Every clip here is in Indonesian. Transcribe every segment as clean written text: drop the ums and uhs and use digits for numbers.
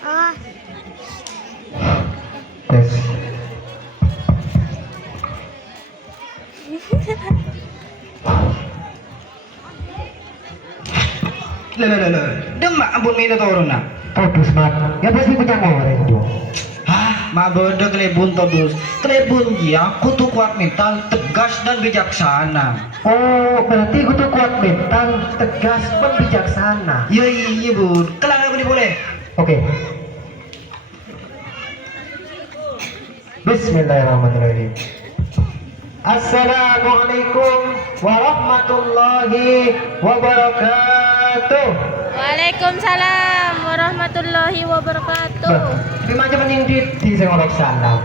Ah, Tes. Lho. Demak ampun mina turun nak. Podo smart. Ya pasti punya ngoreng tuh. Hah, mak bodoh kelebun todus. Kelebun dia kutu kuat mental, tegas dan bijaksana. Oh, berarti gue tuh kuat mental, tegas, dan bijaksana. Iya bun. Kelang apa nih boleh? Oke. Bismillahirrahmanirrahim. Assalamualaikum warahmatullahi wabarakatuh. Waalaikumsalam warahmatullahi wabarakatuh. Di macam menyindir di sengolok salam.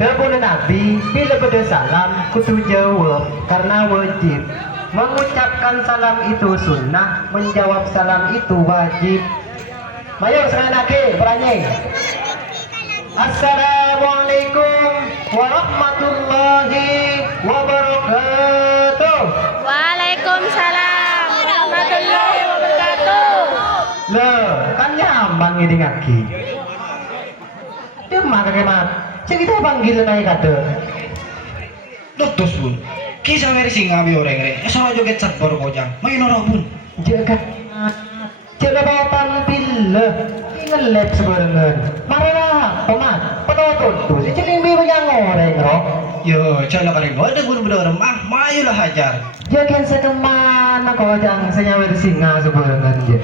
Dapur Nabi bila pada salam kutu jawab karena wajib. Mengucapkan salam itu sunnah, menjawab salam itu wajib. Mayo sekarang lagi berani. Assalamualaikum warahmatullahi wabarakatuh. Waalaikumsalam warahmatullahi wabarakatuh. Loh, kan nyaman ini ngaki. Dia makan kemat. Cek kita panggil naik kata. Tutus bun. Kisah meri singa bi orang re. Soal joget sakbor kojang. Main orang bun. Jaga. Jaga bawa tampil. Ngelep sebenarnya. Marah pemat. Penonton tuh. Si celing biru yang ngoreng roh. Yo, calo kali gua ada guru bedorem. Mayulah hajar. Jaga sekemana kojang senyawa singa sebenarnya.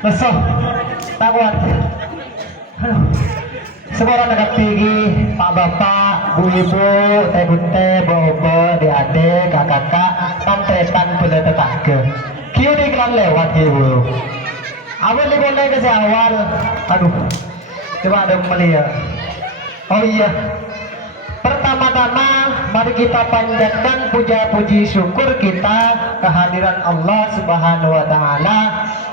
Besok, tak kuat. Semua orang dekat tinggi, Pak Bapak, Bu Ibu, Teh Bunte, Bobo, adik, kakak, pantretan boleh tetangga. Kio di iklan lewat ibu. Awal liburan naik ke awal. Aduh, coba ada melihat. Oh iya, pertama-tama mari kita panjatkan puja-puji syukur kita kehadiran Allah Subhanahu wa taala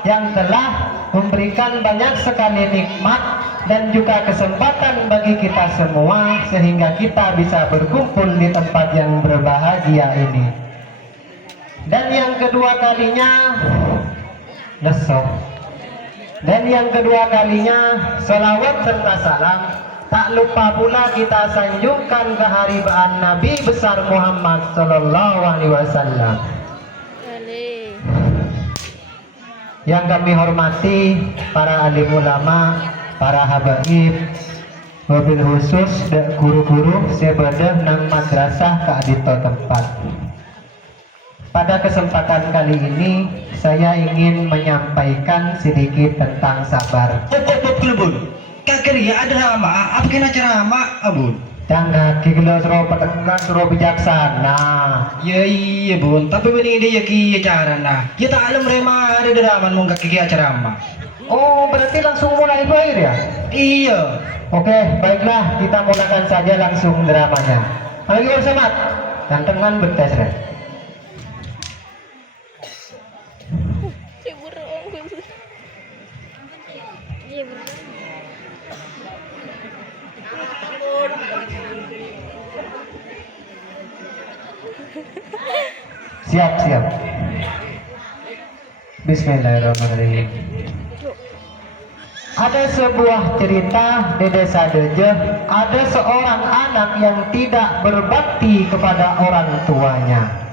yang telah memberikan banyak sekali nikmat dan juga kesempatan bagi kita semua sehingga kita bisa berkumpul di tempat yang berbahagia ini. Dan yang kedua kalinya lesok. Dan yang kedua kalinya salawat serta salam. Tak lupa pula kita sanjungkan keharibaan Nabi besar Muhammad Sallallahu Alaihi Wasallam. Yang kami hormati para alim ulama, para habaib, wabil khusus dan guru-guru sebedah nang madrasah keadito tempat. Pada kesempatan kali ini saya ingin menyampaikan sedikit tentang sabar. Kelebun. Kakek ya ada rama. Apa kena ceramah, abun? Jangan kikilo suruh petekan suruh bijaksana. Iya bun. Tapi bening dia ki cara nah. Kita alam rema ada deraman mau kaki ceramah. Oh berarti langsung mulai bair ya? Iya. Oke baiklah kita mulakan saja langsung dramanya. Lagi bersama gantengan betes ya. Siap. Bismillahirrahmanirrahim. Ada sebuah cerita di desa Dejeh, ada seorang anak yang tidak berbakti kepada orang tuanya.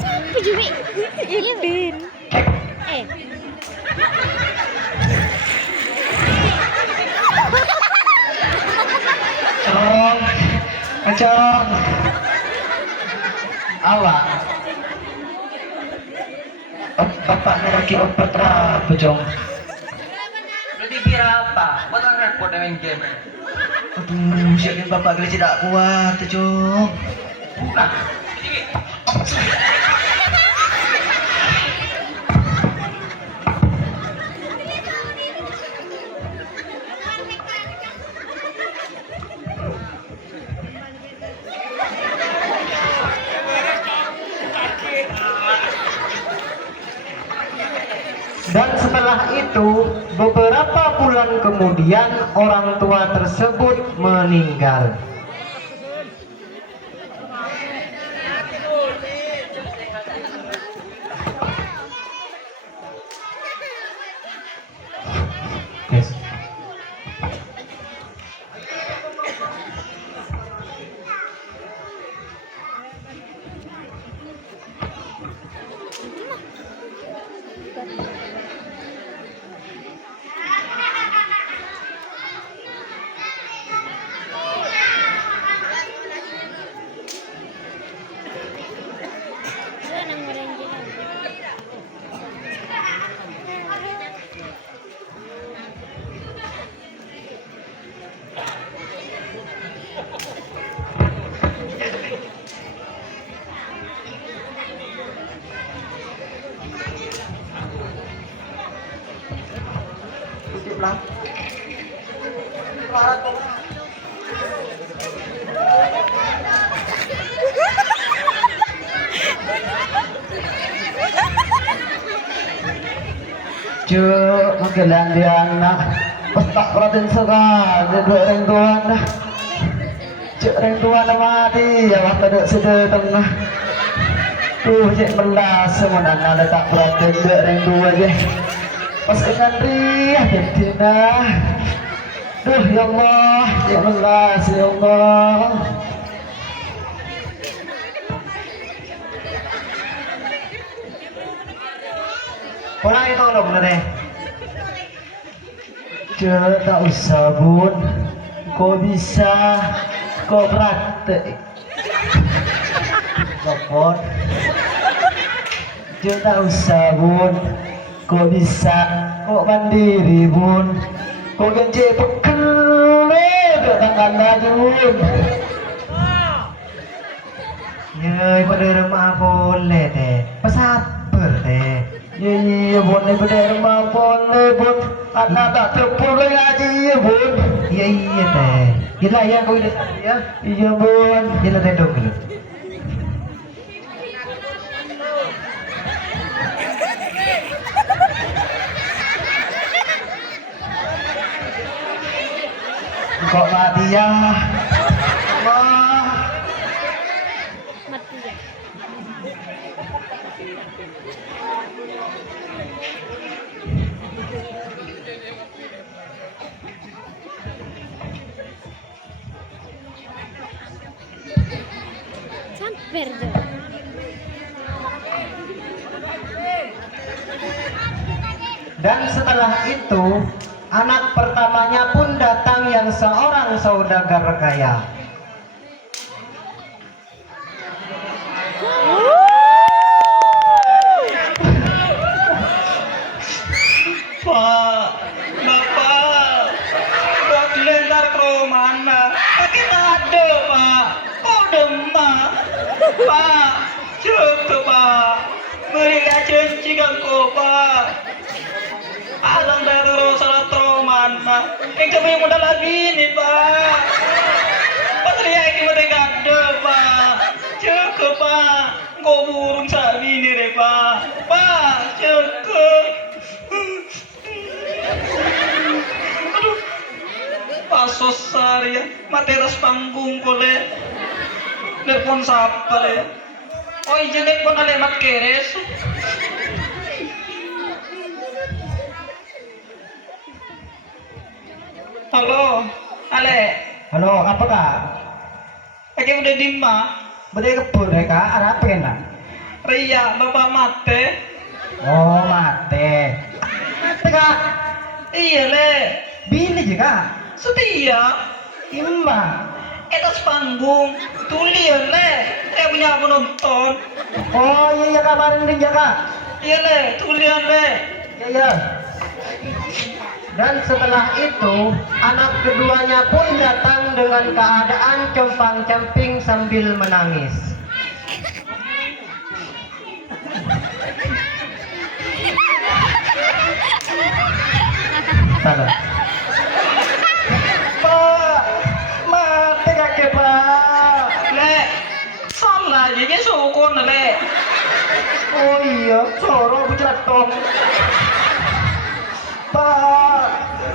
Siapa Jumi? Ipin. Eh. Cong, kacang, awak. Bapak lagi obat apa, Cong? Jadi kira apa? Buat repot dengan game. Aduh, siapin bapak gali tidak kuat, Cong. Bukan. Dan setelah itu, beberapa bulan kemudian orang tua tersebut meninggal. Yes. Cuk, magelan dia anak. Petak perhatian sekali dua orang tua dah. Cuk, orang tua dah mati. Ya waktu duduk sudah tengah. Cik melas semua anak dah tak perhatian dua orang tua je. Pas dengan riah betina. Duh ya Allah, ya melas ya Allah. Orang itu loh bener deh. Jangan tak usah bun. Kau bisa, kau praktek. Kopon. Jangan tak usah bun. Kau bisa, kau mandiri bun. Kau genci pekel deh tangan bun. Ya, pada rumah boleh deh. Pesabar deh. Iya boleh berderma boleh bun, anak tak terpul lagi ya bun. Iya teh. Gila ya kau ini ya. Iya bun. Gila teh dong ini. Kok mati ya? Allah. Mati ya. Sampai dong. Dan setelah itu, anak pertamanya pun datang yang seorang saudagar kaya. Pak, Bapak, buat lentar ke mana? Pakai tado, Pak. Kau demam, Pak. Cukup, Pak. Berikan janji kau, Pak. Alang dari salah mana? Yang kami modal lagi nih, Pak. Patria ini mereka ada, Pak. Kau burung sabi ni re Pak cukup. Aduh, pasos ya, materas panggung kole. Telepon siapa le? Oh jenek pun alemat keres. Halo, Ale. Halo, apa kak? Lagi udah dimma. Bede kebun ya kak, ada apa kena? Ria, bapak mate. Oh, mate. Mate kak, Iya le. bini juga. Setia. Imba. Etas panggung. Tulian le. Kayak punya penonton. Oh iya iya kamarin din ya kak. Iya le. Tulian le. Iya iya. Dan setelah itu anak keduanya pun datang dengan keadaan compang-camping sambil menangis. Salah. Pak, mati kakek pak. Le. Salah aja sukun le. Oh iya, soro bicara tong. Pak,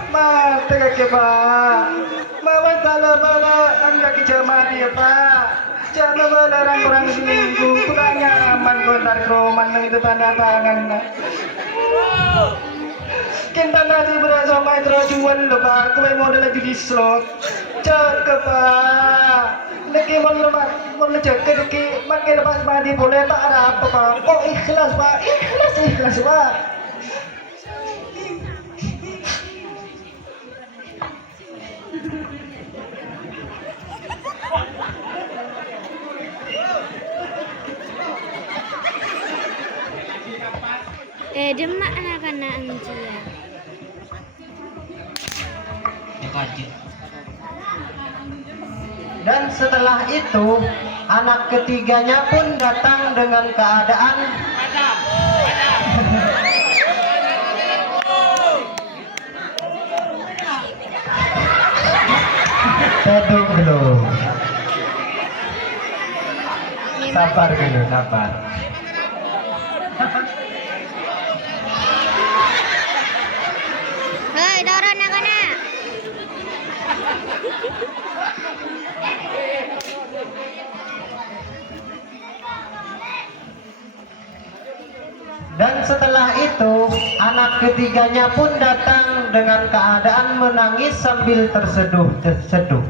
mati kakek pak. Mama salah bala anda kecamati ya pak. Jangan melarang orang seminggu, kurang nyaman kontar kroman itu tanda tangan. Kita nasi berasa main terajuan lo pak, kau model lagi di slot. Cakep pak. Lagi mau cakep lagi, makin lepas mandi boleh tak ada apa pak. Oh ikhlas pak, ikhlas pak. Demak anak-anak anjia. Dan setelah itu anak ketiganya pun datang dengan keadaan teduh dulu. Sabar dulu, sabar. Hei, dorong anak-anak. Dan setelah itu anak ketiganya pun datang dengan keadaan menangis sambil terseduh.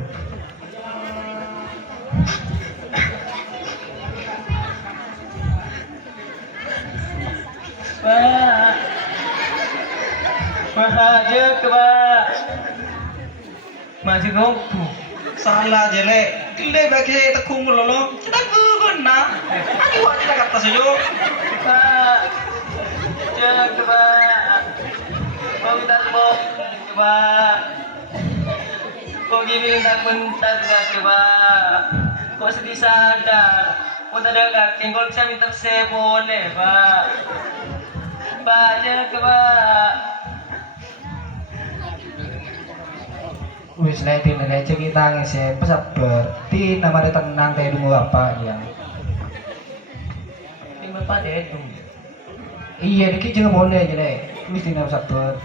Pak, aja ke pak, masih ngompu. Salah aja le. Le bagi tekung melolo. Kita guna. Aku wajib kata saja. Pak, jangan ke pak. Kau minta mau coba. Kau gini minta mentat coba. Kau sedih sadar. Kau tak ada kaki. Kau bisa minta saya boleh pak. Pak, jangan ke pak. Wis letin aja kita ngisi pesabar. Ti nama tenang teh dungu apa ya. Ini bapak deh dong. Iya dikit juga boleh aja deh. Mesti nama sabar.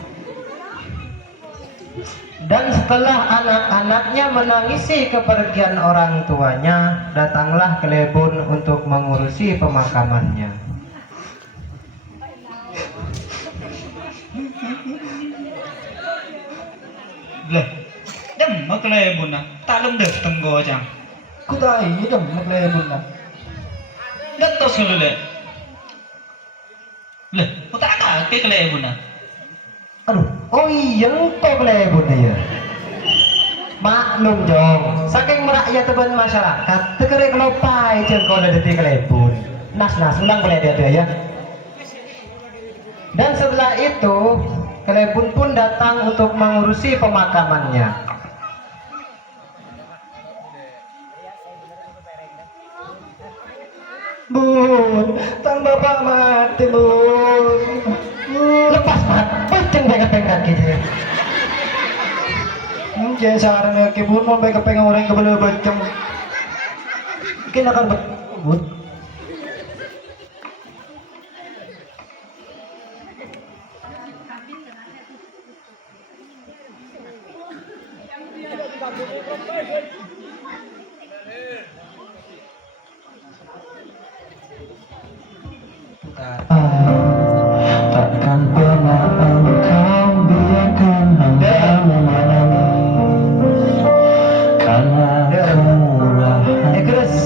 Dan setelah anak-anaknya menangisi kepergian orang tuanya, datanglah Klebon untuk mengurusi pemakamannya. Leh. Dem maklebun na. Talong deh tenggo jang. Ku tahu iya dong Klebon lah. Datos kalau le. Le, kau tak kaki kelebun na. Aduh, oh iya engkau Klebon ya. Maklum dong, saking merakyat teban masyarakat, tekerek kelopai jengkol ada di Klebon. Nas ulang boleh dia ya. Dan setelah itu, Klebon pun datang untuk mengurusi pemakamannya. Bun, tang bapak mati bun. Lepas mat, penceng pengen gitu. Jadi saran ke bun mau pengen orang ke bela bacem. Mungkin akan bun.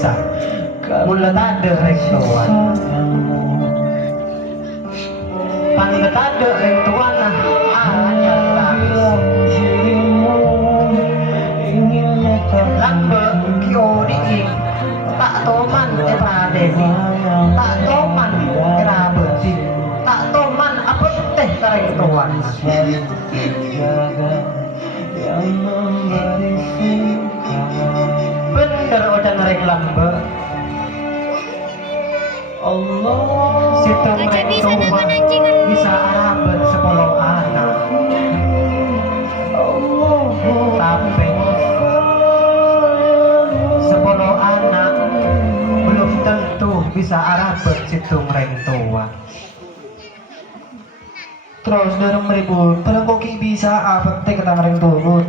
bisa. Mula tade reng tuan. Pangga tade reng tuan nah anyar tangis. Lambe kio diing tak toman pradeni tak toman kira besi tak toman apa teh reng tuan. Bener udah reng lambe. Situ Gak reng bisa tuan nakan anjing. bisa arabet 10 anak. Tapi 10 anak belum tentu bisa arabet situ reng tua. Terus dorong meribut, padahal kok bisa apa teh kata mereng turun.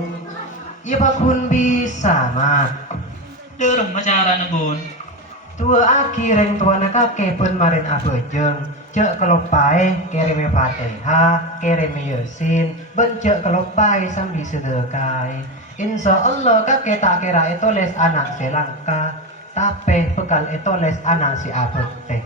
Iya bakun bisa mat. Dereng pacaran bun. Tua aki reng tua na kakek pun marin abejeng. Cek kalau pai kereme Fatihah, kereme Yasin, bencek kalau pai sambil sedekai. Insya Allah kakek tak kira itu les anak selangka, tapi bekal itu les anak si abet teh.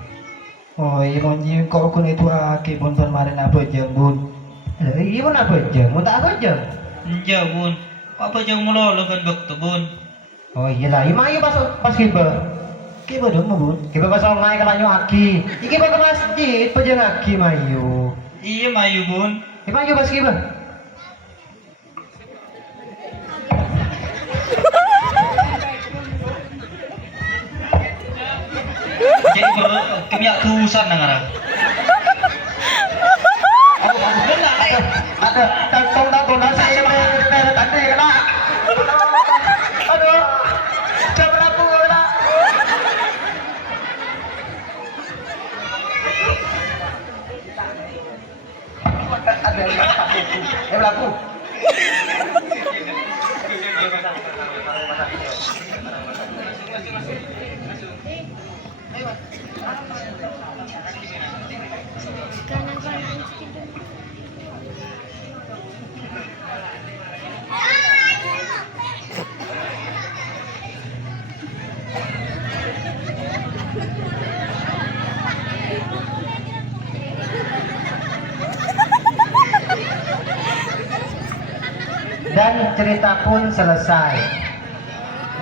Oh iya konji kok kun itu aki bun marin abejeng bun. Iya pun abejeng, mau tak abejeng? Enja bun. Apa jeng mulolo kan bekto bun. Oh iya lah, ima iya pas kiba. Kiba dong bun. Kiba pas ongai kelanyo aki. Iki ba ke masjid pejeng aki mayu. Iya mayu bun. Ima iya pas kiba. Jadi kalau kemiak tusan nangara. Ada tantong saya mere tadi kena. Aduh. Jam berapa kena? Ada yang berlaku. Kanan-kanan anjing. Dan cerita pun selesai.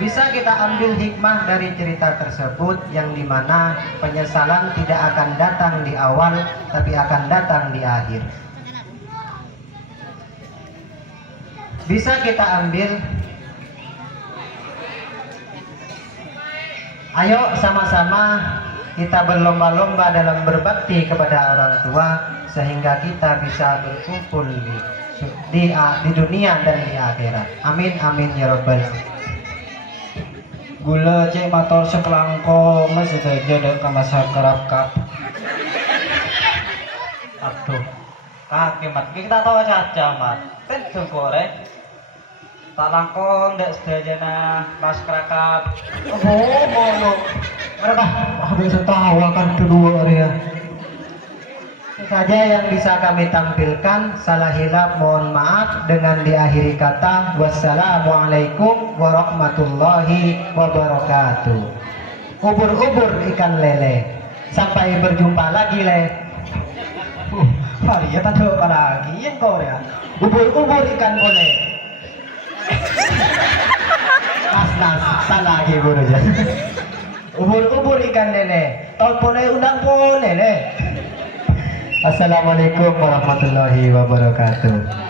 Bisa kita ambil hikmah dari cerita tersebut yang dimana penyesalan tidak akan datang di awal tapi akan datang di akhir. Bisa kita ambil, ayo sama-sama kita berlomba-lomba dalam berbakti kepada orang tua sehingga kita bisa berkumpul di dunia dan di akhirat. Amin amin ya rabbal alamin. Gula cek motor sekelangkong sedaja dan kamasa kerap kap. Aduh. Kaki mat. Kita tahu saja mat. Ten goreng. Tak langkong dek sedajana mas kerakap. Oh, mau berapa? Habis tahu akan kedua ya. Saja yang bisa kami tampilkan. Salah hilaf mohon maaf dengan diakhiri kata wassalamualaikum warahmatullahi wabarakatuh. Ubur-ubur ikan lele. Sampai berjumpa lagi le. Varia tak ada lagi yang kau ya. Ubur-ubur ikan ole. Nas salah lagi buru aja. Ubur-ubur ikan lele. Tahun pole undang pole lele. Assalamualaikum warahmatullahi wabarakatuh.